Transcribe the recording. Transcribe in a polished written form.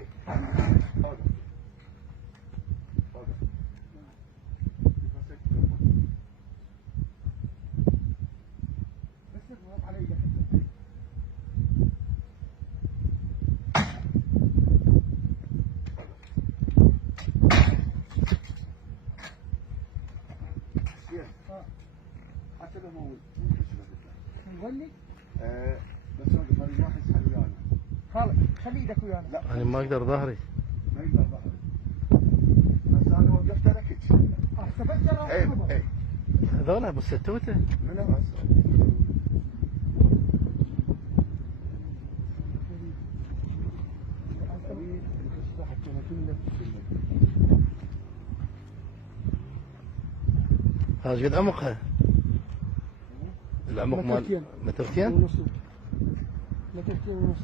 ايه هذا بس اضغط علي حتى لو مو نولي بس هذا طريق واحد يسحب ويانا خالد خلي ايدك ويانا. لا انا ما اقدر ظهري. ما يقدر ظهري بس انا وقفت ركض احسبت ايه ايه هذول ابو الستوته. من هسه هذا قد عمقها؟ العمق مال مترتين مترتين؟ ونص. مترتين ونص.